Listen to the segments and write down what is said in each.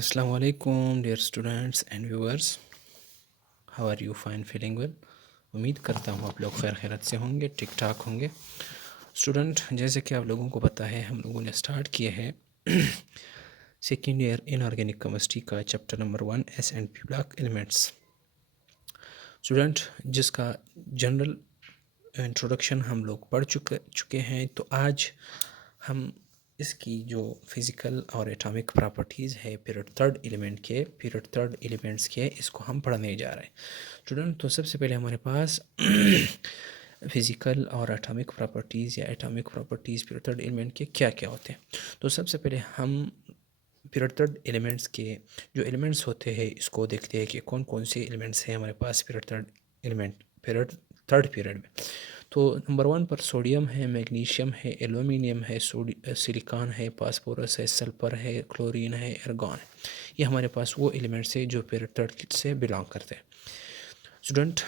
Assalamu alaikum dear students and viewers. How are you? Fine, feeling well? उम्मीद करता हूँ आप लोग खैर खैरत से होंगे, ठीक ठाक होंगे। स्टूडेंट, जैसे कि आप लोगों को पता है, हम लोगों ने स्टार्ट किया है सेकेंड ईयर इनऑर्गेनिक केमिस्ट्री का chapter number 1 S and P block elements. Student, जिसका जनरल इंट्रोडक्शन हम लोग पढ़ चुके हैं, तो आज हम इसकी जो फिज़िकल और एटॉमिक प्रॉपर्टीज़ है पीरियड थर्ड एलिमेंट्स के, इसको हम पढ़ने जा रहे हैं। स्टूडेंट, तो सबसे पहले हमारे पास फिज़िकल और एटॉमिक प्रॉपर्टीज़ या atomic properties period third element के क्या क्या होते हैं। तो सबसे पहले हम पीरियड थर्ड एलिमेंट्स के जो एलिमेंट्स होते हैं इसको देखते हैं कि कौन कौन से एलिमेंट्स हैं हमारे पास पीरियड थर्ड पीरियड में। तो नंबर 1 पर सोडियम है, मैग्नीशियम है, एल्यूमिनियम है, सिलिकॉन है, फास्फोरस है, सल्फर है, क्लोरीन है, आर्गन है। ये हमारे पास वो एलिमेंट्स है जो पीरियड थर्ड से बिलोंग करते हैं। स्टूडेंट,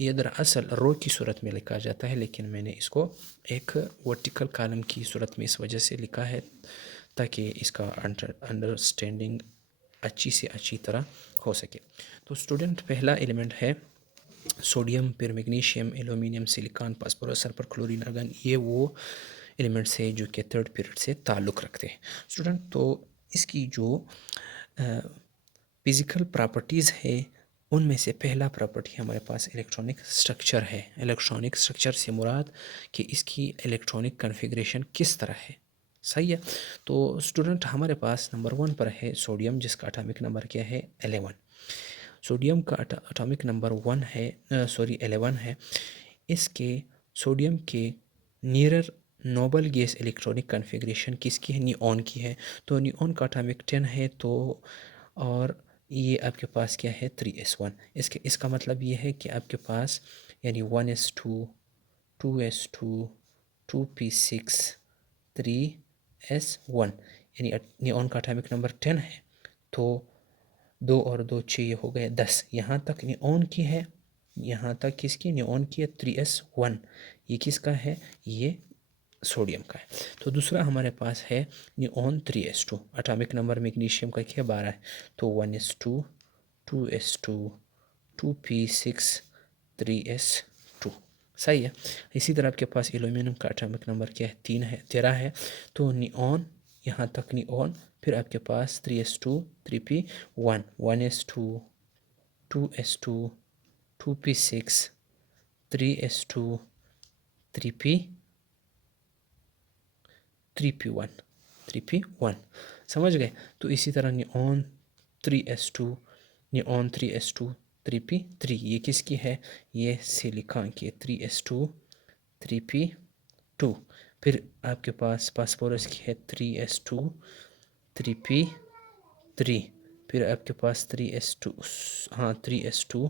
ये दरअसल रो की सूरत में लिखा जाता है, लेकिन मैंने इसको एक वर्टिकल कॉलम की सूरत में इस वजह से लिखा है ताकि इसका अंडरस्टैंडिंग अच्छी से अच्छी तरह हो सके। तो स्टूडेंट, पहला एलिमेंट है सोडियम, फिर magnesium, aluminium, silicon, phosphorus, sulphur, chlorine, argon. ये वो एलिमेंट्स है जो कि थर्ड पीरियड से ताल्लुक़ रखते हैं। स्टूडेंट, तो इसकी जो फिज़िकल प्रॉपर्टीज़ है उनमें से पहला प्रॉपर्टी हमारे पास इलेक्ट्रॉनिक स्ट्रक्चर है। इलेक्ट्रॉनिक स्ट्रक्चर से मुराद कि इसकी इलेक्ट्रॉनिक कॉन्फ़िगरेशन किस तरह है। सही है। तो स्टूडेंट, हमारे पास नंबर 1 पर है सोडियम, जिसका एटॉमिक नंबर क्या है? 11। सोडियम का एटॉमिक नंबर 11 है। इसके सोडियम के near noble gas electronic configuration किसकी है? नियॉन की है। तो नियॉन का एटॉमिक 10 है। तो और ये आपके पास क्या है? 3s1। इसका मतलब ये है कि आपके पास यानी 1s2, 2s2, 2p6, 3s1, यानी नियॉन का एटॉमिक नंबर 10 है। तो 2 और 2 6, ये हो गए 10। यहाँ तक नियॉन की है, यहाँ तक किसकी? नियॉन की है 3s1। ये किसका है? ये सोडियम का है। तो दूसरा हमारे पास है neon 3s2। Atomic number magnesium का क्या? 12 है। तो 1s2, 2s2, 2p6, 3s2। सही है। इसी तरह आपके पास एल्यूमिनियम का एटॉमिक नंबर क्या है? 13 है। तो नियॉन, यहाँ तक नियॉन, फिर आपके पास 3s2, 3p1, 1s2, 2s2, 2p6, 3s2, 3p 3p1, 3p1। समझ गए? तो इसी तरह neon 3s2, neon 3s2, 3p3, ये किसकी है? ये सिलिकॉन की है। 3s2, 3p2। फिर आपके पास फास्फोरस की है 3s2, 3p3। फिर आपके पास 3s2, हाँ 3s2।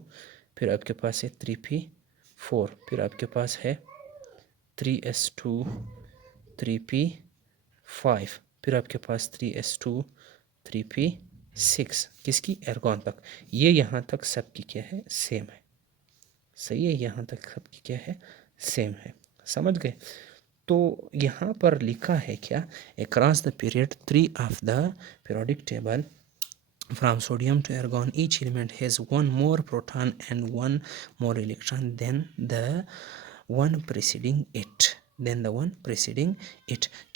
फिर आपके पास है 3p4। फिर आपके पास है 3s2, 3p5। फिर आपके पास 3s2, 3p6, किसकी? आर्गन तक। ये यहाँ तक सबकी क्या है? सेम है। सही है, यहाँ तक सबकी क्या है? सेम है। समझ गए? तो यहाँ पर लिखा है क्या? Across the period 3 of the periodic table from sodium to argon, each element has one more proton and one more electron than the one preceding it।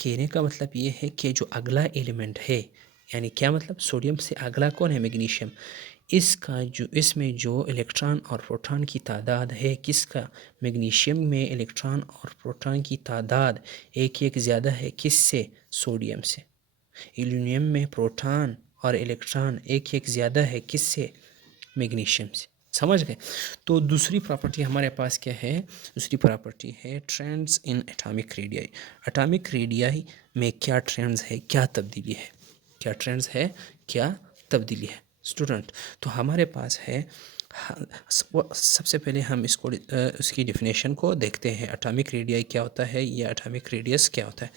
कहने का मतलब ये है कि जो अगला एलिमेंट है, यानी क्या मतलब? सोडियम से अगला कौन है? मैग्नीशियम। इसमें जो इलेक्ट्रॉन और प्रोटॉन की तादाद है, किसका? मैग्नीशियम में इलेक्ट्रॉन और प्रोटॉन की तादाद एक ज़्यादा है, किससे? सोडियम से। एल्यूमिनियम में प्रोटॉन और इलेक्ट्रॉन एक ज़्यादा है, किससे? मैग्नीशियम से। समझ गए? तो दूसरी प्रॉपर्टी हमारे पास क्या है? दूसरी प्रॉपर्टी है trends in atomic radii. Atomic radii में क्या ट्रेंड्स है, क्या तब्दीली है? क्या ट्रेंड्स है, क्या तब्दीली है? स्टूडेंट, तो हमारे पास है, सबसे पहले हम इसकी डिफिनेशन को देखते हैं। एटॉमिक रेडियाई क्या होता है या एटॉमिक रेडियस क्या होता है?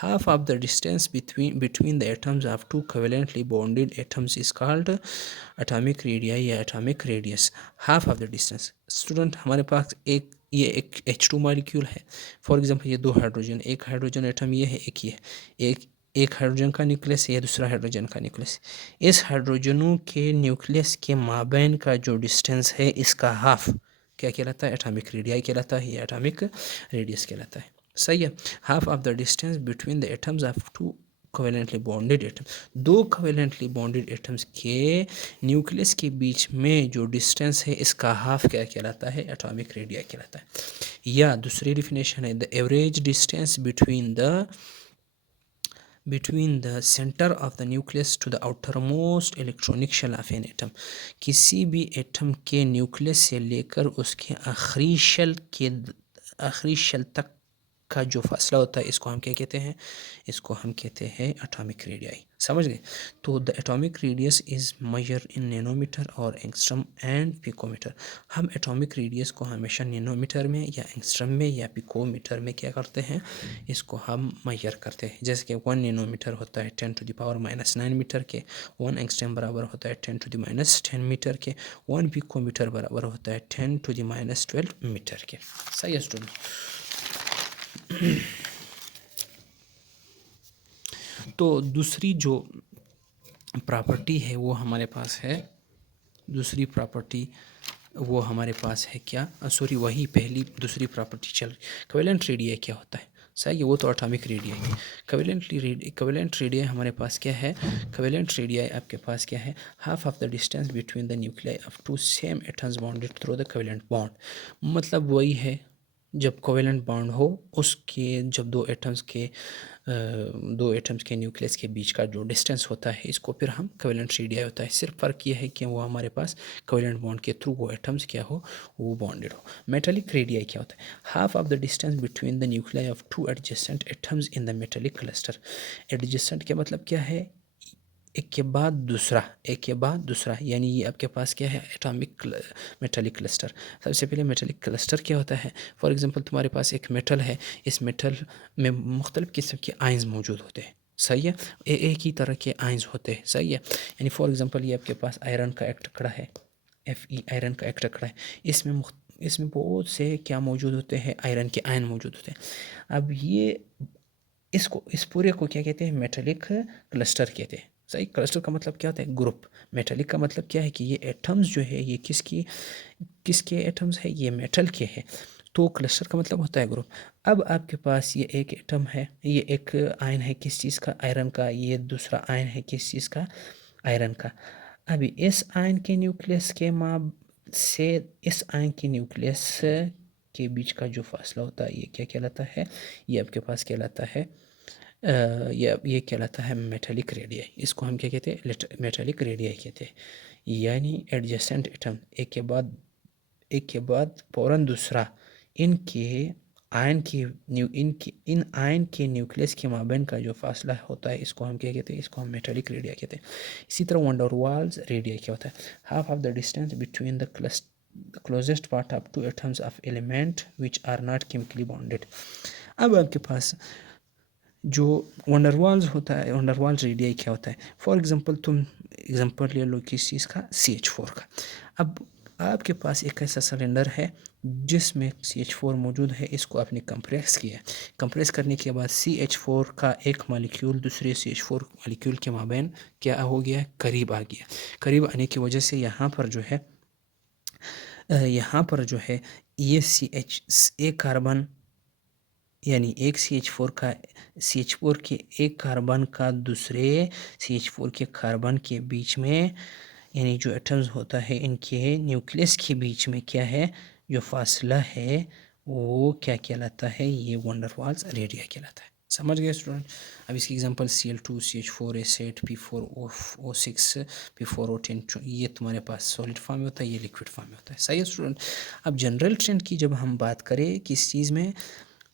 half of the distance between the atoms of two covalently bonded atoms is called atomic radii या atomic radius। half of the distance। Student, हमारे पास एक H2 मॉलिक्यूल है। फॉर एग्जांपल ये दो हाइड्रोजन, एक हाइड्रोजन एटम ये है, एक ये है। एक एक हाइड्रोजन का न्यूक्लियस है या दूसरा हाइड्रोजन का न्यूक्लियस, इस हाइड्रोजनों के न्यूक्लियस के माबैन का जो डिस्टेंस है इसका हाफ क्या कहलाता है? एटॉमिक रेडियाई कहलाता है या एटॉमिक रेडियस कहलाता है। सही है। Half of the distance between the atoms of two covalently bonded atom, दो कोवेलेंटली बॉन्डेड एटम्स के न्यूक्लियस के बीच में जो डिस्टेंस है इसका हाफ क्या कहलाता है? एटॉमिक रेडियाई कहलाता है। या दूसरी डिफिनेशन है the average distance between the center of the nucleus to the outermost electronic shell of an atom, किसी भी एटम के न्यूक्लियस से लेकर उसके आखिरी शेल तक का जो फासला होता है इसको हम क्या कहते हैं? इसको हम कहते हैं एटॉमिक रेडियाई। समझ गए? तो the atomic radius is measure in nanometre और एंगस्ट्रम एंड पिकोमीटर। हम एटॉमिक रेडियस को हमेशा नैनोमीटर में या एंगस्ट्रम में या पिकोमीटर में क्या करते हैं? इसको हम मेजर करते हैं। जैसे कि 1 नैनोमीटर होता है 10⁻⁹ मीटर के, 1 एंगस्ट्रम बराबर होता है 10⁻10 मीटर के, 1 पिकोमीटर बराबर होता है 10⁻12 मीटर के। सही है स्टूडेंट? तो दूसरी जो प्रॉपर्टी है वो हमारे पास है, दूसरी प्रॉपर्टी वो हमारे पास है क्या? सॉरी, वही पहली दूसरी प्रॉपर्टी चल रही। कोवेलेंट रेडियाई क्या होता है? सही है, वो तो एटॉमिक रेडियाई है। कोवेलेंट रेडियाई हमारे पास क्या है? कोवेलेंट रेडियाई आपके पास क्या है? Half of the distance between the nuclei of two same atoms bonded through the covalent bond. मतलब वही है, जब कोवेलेंट बॉन्ड हो उसके जब दो एटम्स के न्यूक्लियस के बीच का जो डिस्टेंस होता है इसको फिर हम कोवेलेंट रेडियाई होता है। सिर्फ फ़र्क ये है कि वो हमारे पास कोवेलेंट बॉन्ड के थ्रू वो एटम्स क्या हो? वो बॉन्डेड हो। मेटालिक रेडियाई क्या होता है? Half of the distance between the nuclei of two adjacent atoms in the metallic cluster. Adjacent का मतलब क्या है? एक के बाद दूसरा, यानी ये आपके पास क्या है? Atomic metallic cluster. सबसे पहले मेटालिक क्लस्टर क्या होता है? फॉर एग्जांपल तुम्हारे पास एक मेटल है, इस मेटल में मुख्तलिफ़ किस्म के आयंस मौजूद होते हैं। सही है? एक ही तरह के आयंस होते हैं। सही है? यानी फॉर एग्जांपल ये आपके पास आयरन का एक टुकड़ा है, Fe आयरन का एक टुकड़ा है, इसमें बहुत से क्या मौजूद होते हैं? आयरन के आयन मौजूद होते हैं। अब ये इस पूरे को क्या कहते हैं? मेटालिक क्लस्टर कहते हैं। सही? क्लस्टर का मतलब क्या होता है? ग्रुप। मेटालिक का मतलब क्या है कि ये एटम्स जो है ये किसके एटम्स है? ये मेटल के हैं। तो क्लस्टर का मतलब होता है ग्रुप। अब आपके पास ये एक एटम है, ये एक आयन है किस चीज़ का? आयरन का। ये दूसरा आयन है किस चीज़ का? आयरन का। अभी इस आयन के न्यूक्लियस के माप से इस आयन के न्यूक्लियस के बीच का जो फासला होता है ये क्या कहलाता है? ये आपके पास कहलाता है ये कहलाता है मेटालिक रेडियाई। इसको हम क्या कहते हैं? मेटालिक रेडियाई कहते हैं। यानी एडजेसेंट एटम एक के बाद फ़ौरन दूसरा, इनके इन आयन के न्यूक्लियस के माबैन का जो फासला होता है इसको हम क्या कहते हैं? इसको हम मेटालिक रेडियाई कहते हैं। इसी तरह वन डर वाल्स रेडियाई क्या होता है? Half of the distance between the closest part of two atoms of element which are not chemically bonded. अब आपके पास जो वंडरवाल्स होता है, वंडरवाल्स रेडियाई क्या होता है? फॉर एग्जांपल तुम एग्जांपल ले लो किस चीज़ का? CH4 का। अब आपके पास एक ऐसा सिलेंडर है जिसमें CH4 मौजूद है, इसको आपने कंप्रेस किया। कंप्रेस करने के बाद CH4 का एक मॉलिक्यूल दूसरे CH4 मॉलिक्यूल के माबैन क्या हो गया? करीब आ गया। करीब आने की वजह से यहाँ पर जो है ये एक कार्बन, यानी एक CH4 के एक कार्बन का दूसरे CH4 के कार्बन के बीच में, यानी जो एटम्स होता है इनके न्यूक्लियस के बीच में क्या है? जो फासला है वो क्या कहलाता है? ये वंडरवाल्स रेडियाई कहलाता है। समझ गए स्टूडेंट? अब इसकी example Cl2 CH4 P4O6 P4O10, ये तुम्हारे पास सॉलिड फॉर्म में होता है, ये लिक्विड फॉर्म में होता है। सही है स्टूडेंट? अब जनरल ट्रेंड की जब हम बात करें किस चीज़ में,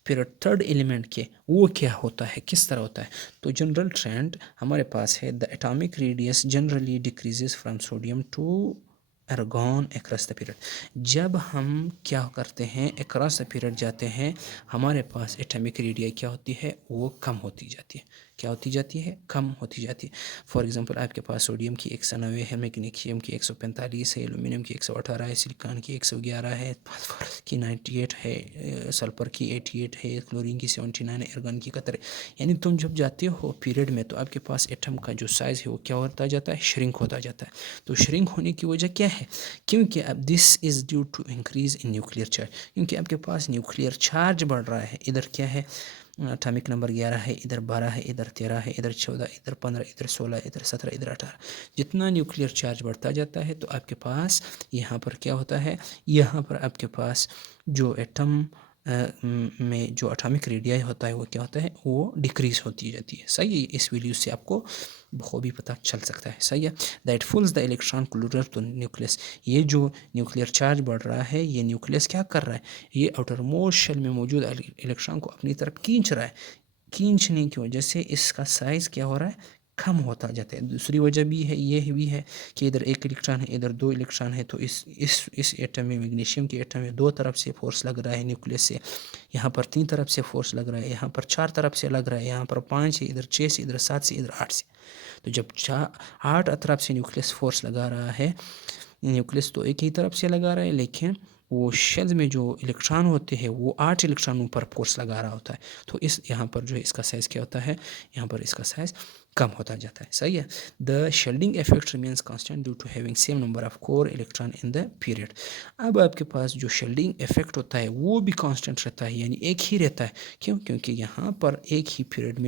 फिर थर्ड एलिमेंट के, वो क्या होता है? किस तरह होता है? तो जनरल ट्रेंड हमारे पास है the atomic radius generally decreases from sodium to argon across the period. जब हम क्या करते हैं? अक्रॉस द पीरियड जाते हैं, हमारे पास एटॉमिक रेडियस क्या होती है? वो कम होती जाती है। क्या होती जाती है, कम होती जाती है। फॉर एग्जांपल आपके पास सोडियम की 190 है, मैग्नीशियम की 145 है, एल्यूमिनियम की 118 है, सिलिकॉन की 111 है, फास्फोरस की 98 है, सल्फर की 88 है, क्लोरीन की 79 है, आर्गन की 71। यानी तुम जब जाते हो पीरियड में तो आपके पास एटम का जो साइज़ है वो क्या होता जाता है, श्रिंक होता जाता है। तो श्रिंक होने की वजह क्या है, क्योंकि अब this is due to increase in nuclear charge, क्योंकि आपके पास न्यूक्लियर चार्ज बढ़ रहा है। इधर क्या है, एटॉमिक नंबर 11 है, इधर 12 है, इधर 13 है, इधर 14, इधर 15, इधर 16, इधर 17, इधर 18। जितना न्यूक्लियर चार्ज बढ़ता जाता है तो आपके पास यहाँ पर क्या होता है, यहाँ पर आपके पास जो एटम में जो एटॉमिक रेडियाई होता है वो क्या होता है, वो डिक्रीज होती जाती है। सही है, इस वैल्यू से आपको बखूबी पता चल सकता है। सही है, that pulls the electron closer to nucleus. ये जो न्यूक्लियर चार्ज बढ़ रहा है, ये न्यूक्लियस क्या कर रहा है, ये आउटर मोस्ट शेल में मौजूद इलेक्ट्रॉन को अपनी तरफ खींच रहा है। खींचने की वजह से इसका साइज़ क्या हो रहा है, कम होता जाता है। दूसरी वजह भी है, ये भी है कि इधर एक इलेक्ट्रॉन है, इधर दो इलेक्ट्रॉन है, तो इस एटम में, मैग्नीशियम के एटम में दो तरफ से फोर्स लग रहा है न्यूक्लियस से। यहाँ पर 3 तरफ से फोर्स लग रहा है, यहाँ पर 4 तरफ से लग रहा है, यहाँ पर 5 से, इधर 6 से, इधर 7 से, इधर 8 से। तो जब 8 तरफ से न्यूक्लियस फोर्स लगा रहा है, न्यूक्लियस तो एक ही तरफ से लगा रहा है, लेकिन वो शेल में जो इलेक्ट्रॉन होते हैं वो 8 इलेक्ट्रॉनों पर फोर्स लगा रहा होता है। तो इस यहाँ पर जो है इसका साइज़ क्या होता है, यहाँ पर इसका साइज़ कम होता जाता है। सही है, the shielding effect remains constant due to having same number of core electron in the period. अब आपके पास जो शेल्डिंग इफेक्ट होता है वो भी कांस्टेंट रहता है, यानी एक ही रहता है। क्यों, क्योंकि यहाँ पर एक ही पीरियड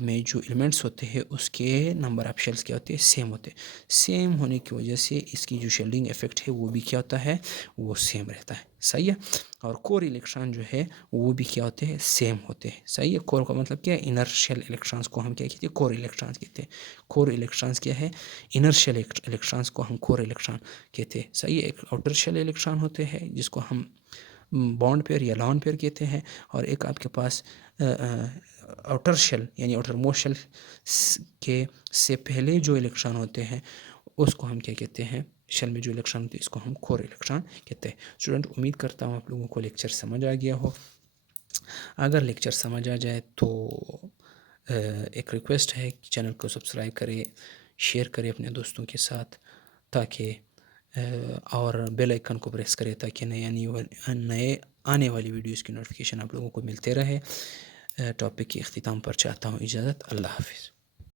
में जो एलिमेंट्स होते हैं उसके नंबर ऑफ शेल्स क्या होते हैं, सेम होते हैं। सेम होने की वजह से इसकी जो शेल्डिंग इफेक्ट है वो भी क्या होता है, वो सेम रहता है। सही है, और कोर इलेक्ट्रॉन जो है वो भी क्या होते हैं, सेम होते हैं। सही है, कोर का मतलब क्या है, इनर शेल इलेक्ट्रॉन्स को हम क्या कहते हैं, कोर इलेक्ट्रॉन्स कहते हैं। कोर इलेक्ट्रॉन्स क्या है, इनर शेल इलेक्ट्रॉन्स को हम कोर इलेक्ट्रॉन कहते हैं। सही है, एक आउटर शेल इलेक्ट्रॉन होते हैं जिसको हम बॉन्ड पेयर या लॉन पेयर कहते हैं, और एक आपके पास आउटर शेल यानी आउटर मोस्ट शेल के से पहले जो इलेक्ट्रॉन होते हैं उसको हम क्या कहते हैं, शेल में जो इलेक्ट्रॉन होते हैं इसको हम कोर इलेक्ट्रॉन कहते हैं। स्टूडेंट, उम्मीद करता हूँ आप लोगों को लेक्चर समझ आ गया हो। अगर लेक्चर समझ आ जाए तो एक रिक्वेस्ट है कि चैनल को सब्सक्राइब करें, शेयर करें अपने दोस्तों के साथ, ताकि और बेल आइकन को प्रेस करें ताकि नए आने वाली वीडियोस की नोटिफिकेशन आप लोगों को मिलते रहे। टॉपिक के अख्तिताम पर चाहता हूँ इजाज़त। अल्लाह हाफ़िज़।